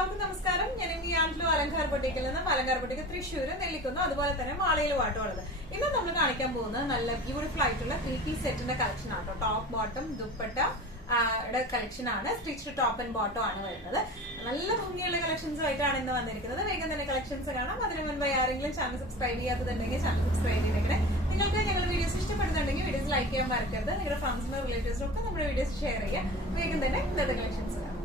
എല്ലാവർക്കും നമസ്കാരം. ഞാൻ ഈ ആണ്ടിലും അലങ്കാർ ബൊട്ടിക്കിൽ നിന്നും അലങ്കാർ ബൊട്ടിക്ക് തൃശ്ശൂര് നെല്ലിക്കുന്നു, അതുപോലെ തന്നെ മാളയിൽ വാട്ടുള്ളത്. ഇന്ന് നമ്മൾ കാണിക്കാൻ പോകുന്നത് നല്ല ബ്യൂട്ടിഫുൾ ആയിട്ടുള്ള 3-piece സെറ്റിന്റെ കളക്ഷൻ ആട്ടോ. ടോപ്പ് ബോട്ടം ദുപ്പട്ട കളക്ഷൻ ആണ്. സ്റ്റിച്ച്ഡ് ടോപ്പ് ആൻഡ് ബോട്ടം ആണ് വരുന്നത്. നല്ല ഭംഗിയുള്ള കളക്ഷൻസ് ആയിട്ടാണ് ഇന്ന് വന്നിരിക്കുന്നത്. വേഗം തന്നെ കളക്ഷൻസ് കാണാം. അതിന് മുൻപ് ആരെങ്കിലും ചാനൽ സബ്സ്ക്രൈബ് ചെയ്യാത്തതുണ്ടെങ്കിൽ ചാനൽ സബ്സ്ക്രൈബ് ചെയ്തേക്കണേ. നിങ്ങൾക്ക് ഞങ്ങളുടെ വീഡിയോസ് ഇഷ്ടപ്പെടുന്നുണ്ടെങ്കിൽ വീഡിയോസ് ലൈക്ക് ചെയ്യാൻ മറക്കരുത്. നിങ്ങളുടെ ഫ്രണ്ട്സിനും റിലേറ്റീവ്സിനും ഒക്കെ നമ്മുടെ വീഡിയോസ് ഷെയർ ചെയ്യുക. വേഗം തന്നെ ഇന്നത്തെ കളക്ഷൻസ് കാണാം.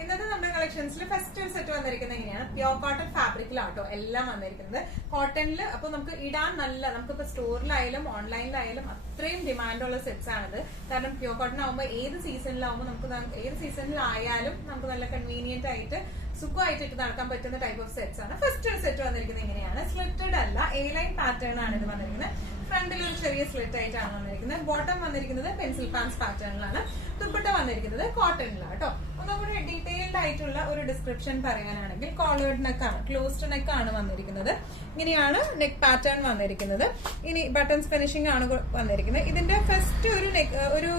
ഇന്നത്തെ നമ്മുടെ കളക്ഷൻസിൽ ഫസ്റ്റ് ഒരു സെറ്റ് വന്നിരിക്കുന്നത് എങ്ങനെയാണ്, പ്യോർ കോട്ടൺ ഫാബ്രിക്കിലാട്ടോ എല്ലാം വന്നിരിക്കുന്നത്. കോട്ടണിൽ അപ്പൊ നമുക്ക് ഇടാൻ നല്ല, നമുക്കിപ്പോ സ്റ്റോറിലായാലും ഓൺലൈനിലായാലും അത്രയും ഡിമാൻഡുള്ള സെറ്റ്സ് ആണിത്. കാരണം പ്യോർ കോട്ടൺ ആകുമ്പോൾ ഏത് സീസണിലാവുമ്പോൾ നമുക്ക് ഏത് സീസണിലായാലും നമുക്ക് നല്ല കൺവീനിയന്റ് ആയിട്ട് സുഖമായിട്ട് ഇട്ട് നടക്കാൻ പറ്റുന്ന ടൈപ്പ് ഓഫ് സെറ്റ്സ് ആണ്. ഫസ്റ്റ് ഒരു സെറ്റ് വന്നിരിക്കുന്നത് എങ്ങനെയാണ്, സ്ലിറ്റഡ് അല്ല, എ ലൈൻ പാറ്റേൺ ആണ് ഇത് വന്നിരിക്കുന്നത്. ഫ്രണ്ടിൽ ഒരു ചെറിയ സ്ലിറ്റ് ആയിട്ടാണ് വന്നിരിക്കുന്നത്. ബോട്ടം വന്നിരിക്കുന്നത് പെൻസിൽ പാൻസ് പാറ്റേണിലാണ്. ദുപ്പട്ട വന്നിരിക്കുന്നത് കോട്ടണിലാണ് കേട്ടോ. ഒന്നുകൂടി ഡീറ്റെയിൽഡ് ആയിട്ടുള്ള ഒരു ഡിസ്ക്രിപ്ഷൻ പറയാനാണെങ്കിൽ കോളേർഡ് നെക്ക് ആണ്, ക്ലോസ്ഡ് നെക്ക് ആണ് വന്നിരിക്കുന്നത്. ഇങ്ങനെയാണ് നെക്ക് പാറ്റേൺ വന്നിരിക്കുന്നത്. ഇനി ബട്ടൺസ് ഫിനിഷിംഗ് ആണ് വന്നിരിക്കുന്നത്. ഇതിന്റെ ഫസ്റ്റ് ഒരു നെക്ക് ഒരു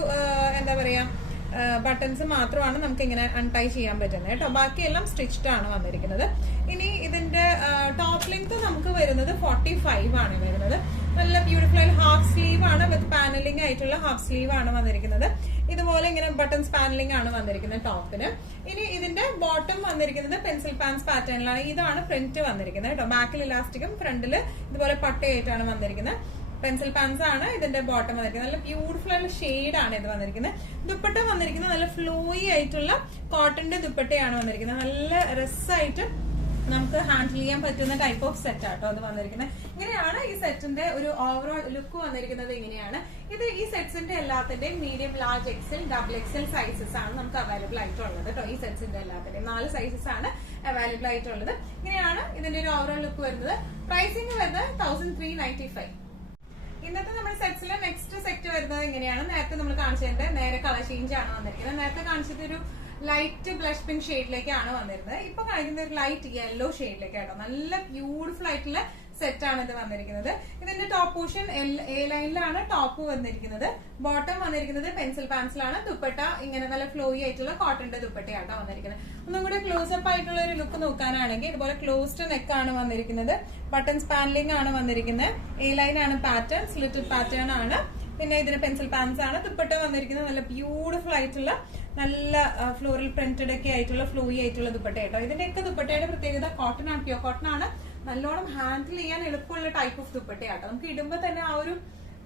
എന്താ പറയാ ബട്ടൺസ് മാത്രമാണ് നമുക്ക് ഇങ്ങനെ അൺടൈ ചെയ്യാൻ പറ്റുന്നത് കേട്ടോ. ബാക്കിയെല്ലാം സ്റ്റിച്ച്ഡ് ആണ് വന്നിരിക്കുന്നത്. ഇനി ഇതിന്റെ ടോപ്പ് ലെങ്ത് നമുക്ക് വരുന്നത് 45 ആണ് വരുന്നത്. നല്ല ബ്യൂട്ടിഫുൾ ആയിട്ട് ഹാഫ് സ്ലീവ് ആണ്, വിത്ത് പാനലിംഗ് ആയിട്ടുള്ള ഹാഫ് സ്ലീവ് ആണ് വന്നിരിക്കുന്നത്. ഇതുപോലെ ഇങ്ങനെ ബട്ടൺസ് പാനലിംഗ് ആണ് വന്നിരിക്കുന്നത് ടോപ്പിന്. ഇനി ഇതിന്റെ ബോട്ടം വന്നിരിക്കുന്നത് പെൻസിൽ പാൻസ് പാറ്റേണിലാണ്. ഇതാണ് പ്രിന്റ് വന്നിരിക്കുന്നത് കേട്ടോ. ബാക്കിൽ ഇലാസ്റ്റിക്കും ഫ്രണ്ടില് ഇതുപോലെ പട്ടയായിട്ടാണ് വന്നിരിക്കുന്നത്. പെൻസിൽ പാൻസ് ആണ് ഇതിന്റെ ബോട്ടം വന്നിരിക്കുന്നത്. നല്ല ബ്യൂട്ടിഫുൾ ആയിട്ടുള്ള ഷെയ്ഡ് ആണ് ഇത് വന്നിരിക്കുന്നത്. ദുപ്പട്ട വന്നിരിക്കുന്നത് നല്ല ഫ്ലോയി ആയിട്ടുള്ള കോട്ടന്റെ ദുപ്പട്ടയാണ് വന്നിരിക്കുന്നത്. നല്ല രസമായിട്ട് നമുക്ക് ഹാൻഡിൽ ചെയ്യാൻ പറ്റുന്ന ടൈപ്പ് ഓഫ് സെറ്റ് ആട്ടോ അത് വന്നിരിക്കുന്നത്. ഇങ്ങനെയാണ് ഈ സെറ്റിന്റെ ഒരു ഓവറോൾ ലുക്ക് വന്നിരിക്കുന്നത്. ഇങ്ങനെയാണ് ഇത്. ഈ സെറ്റ്സിന്റെ എല്ലാത്തിന്റെയും medium, large, XL, double XL sizes ആണ് നമുക്ക് അവൈലബിൾ ആയിട്ടുള്ളത് കേട്ടോ. ഈ സെറ്റ്സിന്റെ എല്ലാത്തിന്റെയും 4 സൈസസ് ആണ് അവൈലബിൾ ആയിട്ടുള്ളത്. ഇങ്ങനെയാണ് ഇതിന്റെ ഒരു ഓവറോൾ ലുക്ക് വരുന്നത്. പ്രൈസിംഗ് വരുന്നത് 1395. ഇന്നത്തെ നമ്മുടെ സെറ്റ്സിലെ നെക്സ്റ്റ് സെറ്റ് വരുന്നത് എങ്ങനെയാണ്, നേരത്തെ നമ്മൾ കാണിച്ചതിന്റെ നേരെ കളർ ചേഞ്ച് ആണ് വന്നിരിക്കുന്നത്. നേരത്തെ കാണിച്ചത് ഒരു ലൈറ്റ് ബ്ലഷ് പിങ്ക് ഷെയ്ഡിലേക്കാണ് വന്നിരുന്നത്. ഇപ്പൊ കാണിക്കുന്ന ഒരു ലൈറ്റ് യെല്ലോ ഷെയ്ഡിലേക്കാട്ടോ. നല്ല ബ്യൂട്ടിഫുൾ ആയിട്ടുള്ള സെറ്റ് ആണ് ഇത് വന്നിരിക്കുന്നത്. ഇതിന്റെ ടോപ്പ് പോർഷൻ എ ലൈനിലാണ് ടോപ്പ് വന്നിരിക്കുന്നത്. ബോട്ടം വന്നിരിക്കുന്നത് പെൻസിൽ പാൻസിലാണ്. ദുപ്പട്ട ഇങ്ങനെ നല്ല ഫ്ലോയി ആയിട്ടുള്ള കോട്ടന്റെ ദുപ്പട്ടയാട്ടോ വന്നിരിക്കുന്നത്. ഒന്നും കൂടി ക്ലോസപ്പ് ആയിട്ടുള്ള ഒരു ലുക്ക് നോക്കാനാണെങ്കിൽ ഇതുപോലെ ക്ലോസ്ഡ് നെക്ക് ആണ് വന്നിരിക്കുന്നത്. ബട്ടൺസ് പാനലിംഗ് ആണ് വന്നിരിക്കുന്നത്. എ ലൈൻ ആണ് പാറ്റേൺ, സ്ലിറ്റഡ് പാറ്റേൺ ആണ്. പിന്നെ ഇതിന് പെൻസിൽ പാൻസ് ആണ്. ദുപ്പട്ട വന്നിരിക്കുന്നത് നല്ല ബ്യൂട്ടിഫുൾ ആയിട്ടുള്ള നല്ല ഫ്ലോറൽ പ്രിന്റഡ് ഒക്കെ ആയിട്ടുള്ള ഫ്ലോയി ആയിട്ടുള്ള ദുപ്പട്ട കേട്ടോ. ഇതിന്റെയൊക്കെ ദുപ്പട്ടയുടെ പ്രത്യേകത കോട്ടൺ ആണ്, പ്യോർ കോട്ടൺ ആണ്. നല്ലോണം ഹാൻഡിൽ ചെയ്യാൻ എളുപ്പമുള്ള ടൈപ്പ് ഓഫ് ദുപ്പട്ടയാട്ടോ. നമുക്ക് ഇടുമ്പോൾ തന്നെ ആ ഒരു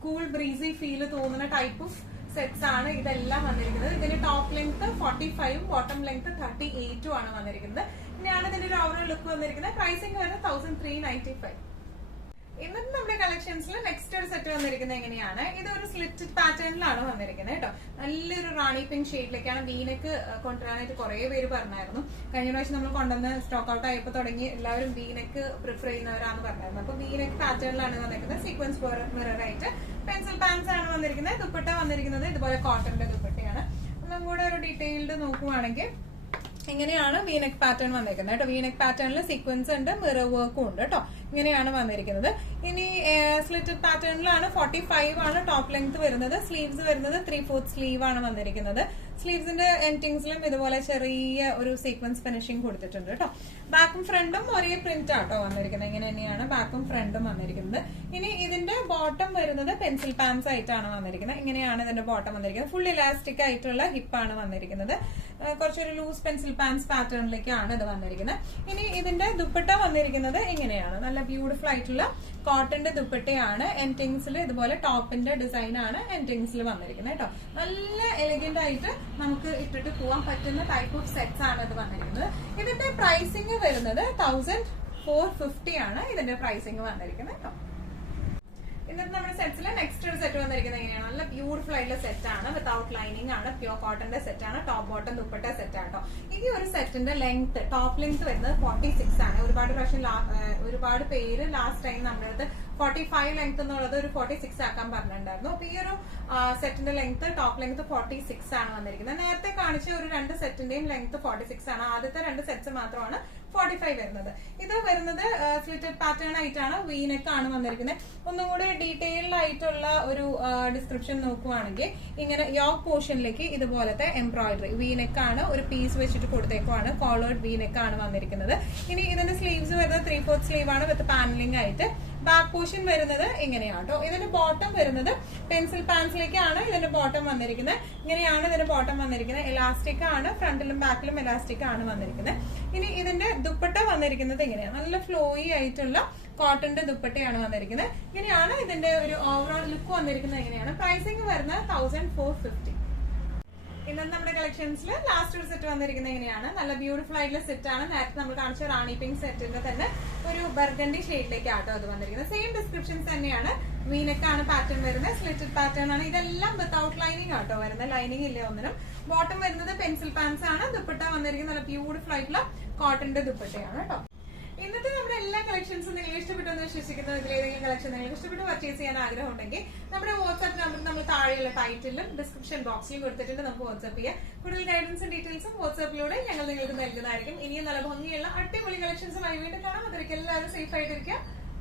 കൂൾ ബ്രീസി ഫീൽ തോന്നുന്ന ടൈപ്പ് ഓഫ് സെറ്റ്സ് ആണ് ഇതെല്ലാം വന്നിരിക്കുന്നത്. ഇതിന്റെ ടോപ്പ് ലെങ്ത് 45, ബോട്ടം ലെങ്ത് 38 ആണ് വന്നിരിക്കുന്നത്. ഇനിയാണ് ഇതിന്റെ ഒരു ഓവറോൾ ലുക്ക് വന്നിരിക്കുന്നത്. പ്രൈസിംഗ് വരുന്നത് 1395. ഇന്നത്തെ നമ്മുടെ കളക്ഷൻസിൽ നെക്സ്റ്റ് ഒരു സെറ്റ് വന്നിരിക്കുന്നത് എങ്ങനെയാണ്, ഇത് ഒരു സ്ലിറ്റഡ് പാറ്റേണിലാണ് വന്നിരിക്കുന്നത് കേട്ടോ. നല്ലൊരു റാണി പിങ്ക് ഷെയ്ഡിലേക്കാണ്. വീനക്ക് കൊണ്ടുവരാനായിട്ട് കുറെ പേര് പറഞ്ഞായിരുന്നു. കഴിഞ്ഞ പ്രാവശ്യം നമ്മൾ കൊണ്ടുവന്ന് സ്റ്റോക്ക് ഔട്ട് ആയപ്പോൾ തുടങ്ങി എല്ലാവരും വീനക്ക് പ്രിഫർ ചെയ്യുന്നവരാണ് പറഞ്ഞായിരുന്നു. അപ്പൊ വീനക്ക് പാറ്റേണിലാണ് വന്നിരിക്കുന്നത്. സീക്വൻസ് മിറർ ആയിട്ട് പെൻസിൽ പാൻസ് ആണ് വന്നിരിക്കുന്നത്. ദുപ്പട്ട വന്നിരിക്കുന്നത് ഇതുപോലെ കോട്ടന്റെ ദുപ്പട്ടയാണ്. ഒന്നും കൂടെ ഒരു ഡീറ്റെയിൽഡ് നോക്കുവാണെങ്കിൽ ഇങ്ങനെയാണ് വീനെക്ക് പാറ്റേൺ വന്നിരിക്കുന്നത് കേട്ടോ. വീനെക്ക് പാറ്റേണിൽ സീക്വൻസ് ഉണ്ട്, മിറർ വർക്കും ഉണ്ട് കേട്ടോ. ഇങ്ങനെയാണ് വന്നിരിക്കുന്നത്. ഇനി സ്ലിറ്റഡ് പാറ്റേണിലാണ് 45 ആണ് ടോപ്പ് ലെങ്ത് വരുന്നത്. സ്ലീവ്സ് വരുന്നത് 3/4 സ്ലീവ് ആണ് വന്നിരിക്കുന്നത്. സ്ലീവ്സിന്റെ എൻഡിങ്സിലും ഇതുപോലെ ചെറിയ ഒരു സീക്വൻസ് ഫിനിഷിംഗ് കൊടുത്തിട്ടുണ്ട് കേട്ടോ. ബാക്കും ഫ്രണ്ടും ഒരേ പ്രിന്റ് ആട്ടോ വന്നിരിക്കുന്നത്. ഇങ്ങനെ തന്നെയാണ് ബാക്കും ഫ്രണ്ടും വന്നിരിക്കുന്നത്. ഇനി ഇതിന്റെ ബോട്ടം വരുന്നത് പെൻസിൽ പാൻസ് ആയിട്ടാണ് വന്നിരിക്കുന്നത്. ഇങ്ങനെയാണ് ഇതിന്റെ ബോട്ടം വന്നിരിക്കുന്നത്. ഫുൾ ഇലാസ്റ്റിക് ആയിട്ടുള്ള ഹിപ്പാണ് വന്നിരിക്കുന്നത്. കുറച്ചൊരു ലൂസ് പെൻസിൽ പാൻസ് പാറ്റേണിലേക്കാണ് ഇത് വന്നിരിക്കുന്നത്. ഇനി ഇതിന്റെ ദുപ്പട്ട വന്നിരിക്കുന്നത് ഇങ്ങനെയാണ്. നല്ല ബ്യൂട്ടിഫുൾ ആയിട്ടുള്ള കോട്ടന്റെ ദുപ്പട്ടയാണ്. എൻഡിങ്സിൽ ഇതുപോലെ ടോപ്പിന്റെ ഡിസൈൻ ആണ് എൻഡിങ്സിൽ വന്നിരിക്കുന്നത് കേട്ടോ. നല്ല എലിഗന്റ് ആയിട്ട് നമുക്ക് ഇട്ടിട്ട് പോകാൻ പറ്റുന്ന ടൈപ്പ് ഓഫ് സെറ്റ്സ് ആണ് ഇത് വന്നിരിക്കുന്നത്. ഇതിന്റെ പ്രൈസിംഗ് വരുന്നത് 1450 ആണ് ഇതിന്റെ പ്രൈസിംഗ് വന്നിരിക്കുന്നത് കേട്ടോ. ഇന്നത്തെ നമ്മുടെ സെറ്റ്സിൽ നെക്സ്റ്റ് ഒരു സെറ്റ് വന്നിരിക്കുന്നത് എങ്ങനെയാണ്, നല്ല ബ്യൂട്ടിഫുൾ ആയിട്ടുള്ള സെറ്റ് ആണ്. വിത്തൗട്ട് ലൈനിങ് ആണ്, പ്യോർ കോട്ടന്റെ സെറ്റ് ആണ്. ടോപ്പ് ബോട്ടം ദുപ്പട്ട സെറ്റ് ആട്ടോ. ഈ ഒരു സെറ്റിന്റെ ലെങ്ത്, ടോപ്പ് ലെങ്ത് വരുന്നത് 46 ആണ്. ഒരുപാട് പേര് ലാസ്റ്റ് ടൈം നമ്മുടെ അടുത്ത് 45 ലെങ്ത് എന്നുള്ളത് ഒരു 46 ആക്കാൻ പറഞ്ഞിട്ടുണ്ടായിരുന്നു. അപ്പൊ ഈ ഒരു സെറ്റിന്റെ ലെങ്ത്, ടോപ്പ് ലെങ്ത് 46 ആണ് വന്നിരിക്കുന്നത്. നേരത്തെ കാണിച്ച ഒരു 2 സെറ്റിന്റെയും ലെങ്ത് 46 ആണ്. ആദ്യത്തെ 2 സെറ്റ്സ് മാത്രമാണ് 45 വരുന്നത്. ഇത് വരുന്നത് സ്ലിറ്റഡ് പാറ്റേൺ ആയിട്ടാണ്, വീനെക്ക് ആണ് വന്നിരിക്കുന്നത്. ഒന്നും കൂടി ഡീറ്റെയിൽഡ് ആയിട്ടുള്ള ഒരു ഡിസ്ക്രിപ്ഷൻ നോക്കുവാണെങ്കിൽ ഇങ്ങനെ യോക്ക് പോർഷനിലേക്ക് ഇതുപോലത്തെ എംബ്രോയിഡറി വീനെക്ക് ആണ്, ഒരു പീസ് വെച്ചിട്ട് കൊടുത്തേക്കുവാണ്. കോളേർഡ് വീനെക്ക് ആണ് വന്നിരിക്കുന്നത്. ഇനി ഇതിന്റെ സ്ലീവ്സ് വരുന്നത് 3/4 സ്ലീവ് ആണ് വിത്ത് പാനലിംഗ് ആയിട്ട്. ബാക്ക് പോർഷൻ വരുന്നത് ഇങ്ങനെയാണ് കേട്ടോ. ഇതിന്റെ ബോട്ടം വരുന്നത് പെൻസിൽ പാൻസിലേക്കാണ് ഇതിന്റെ ബോട്ടം വന്നിരിക്കുന്നത്. ഇങ്ങനെയാണ് ഇതിന്റെ ബോട്ടം വന്നിരിക്കുന്നത്. എലാസ്റ്റിക് ആണ്, ഫ്രണ്ടിലും ബാക്കിലും എലാസ്റ്റിക് ആണ് വന്നിരിക്കുന്നത്. ഇനി ഇതിന്റെ ദുപ്പട്ട വന്നിരിക്കുന്നത് ഇങ്ങനെയാണ്, നല്ല ഫ്ലോയി ആയിട്ടുള്ള കോട്ടന്റെ ദുപ്പട്ടയാണ് വന്നിരിക്കുന്നത്. ഇങ്ങനെയാണ് ഇതിന്റെ ഒരു ഓവറോൾ ലുക്ക് വന്നിരിക്കുന്നത്. ഇങ്ങനെയാണ് പ്രൈസിങ് വരുന്നത് 1450. ഇന്നത്തെ നമ്മുടെ കളക്ഷൻസിൽ ലാസ്റ്റ് ഒരു സെറ്റ് വന്നിരിക്കുന്നത് എങ്ങനെയാണ്, നല്ല ബ്യൂട്ടിഫുൾ ആയിട്ടുള്ള സെറ്റ് ആണ്. നേരത്തെ നമ്മൾ കാണിച്ച റാണി പിങ്ക് സെറ്റിന്റെ തന്നെ ഒരു ബർഗണ്ടി ഷെയ്ഡിലേക്ക് ആട്ടോ അത് വന്നിരിക്കുന്നത്. സെയിം ഡിസ്ക്രിപ്ഷൻസ് തന്നെയാണ്. വീനെക്കാണ് പാറ്റേൺ വരുന്നത്, സ്ലിറ്റഡ് പാറ്റേൺ ആണ്. ഇതെല്ലാം വിത്തൗട്ട് ലൈനിങ് ആട്ടോ വരുന്നത്, ലൈനിങ് ഇല്ല ഒന്നിനും. ബോട്ടം വരുന്നത് പെൻസിൽ പാൻസ് ആണ്. ദുപ്പട്ട വന്നിരിക്കുന്നത് നല്ല ബ്യൂട്ടിഫുൾ ആയിട്ടുള്ള കോട്ടന്റെ ദുപ്പട്ടയാണ് കേട്ടോ. ഇന്നത്തെ നമ്മുടെ എല്ലാ കളക്ഷൻസും നിങ്ങൾ ഇഷ്ടപ്പെട്ടെന്ന് വിശ്വസിക്കുന്നു. ഇതിൽ ഏതെങ്കിലും കളക്ഷൻ നിങ്ങൾക്ക് ഇഷ്ടപ്പെട്ട് പർച്ചേസ് ചെയ്യാൻ ആഗ്രഹം ഉണ്ടെങ്കിൽ നമ്മുടെ വാട്സ്ആപ്പ് നമ്പർ നമ്മൾ താഴെയുള്ള ടൈറ്റിലും ഡിസ്ക്രിപ്ഷൻ ബോക്സിലും കൊടുത്തിട്ടുണ്ട്, നമുക്ക് വാട്സ്ആപ്പ് ചെയ്യാം. കൂടുതൽ ഗൈഡൻസും ഡീറ്റെയിൽസും വാട്സ്ആപ്പിലൂടെ ഞങ്ങൾ നിങ്ങൾക്ക് നൽകുന്നതായിരിക്കും. ഇനിയും നല്ല ഭംഗിയുള്ള അടിപൊളി കളക്ഷൻസുമായി വീണ്ടും കാണാം. അതൊരിക്കലും എല്ലാവരും സേഫ് ആയിട്ടിരിക്കുക.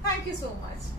Thank you so much.